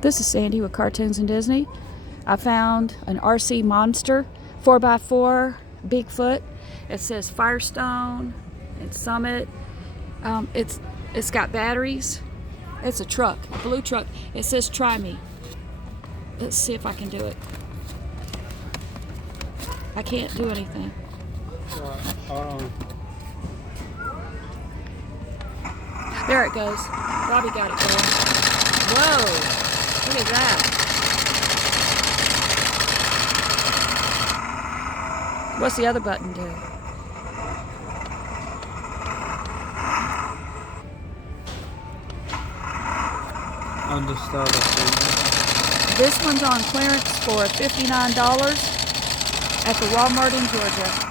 This is Sandy with Cartoons and Disney. I found an RC Monster 4x4 Bigfoot. It says Firestone and Summit. It's got batteries. It's a truck, a blue truck. It says try me. Let's see if I can do it. I can't do anything. There it goes. Robbie got it going. Whoa! Look at that. What's the other button do? This one's on clearance for $59 at the Walmart in Georgia.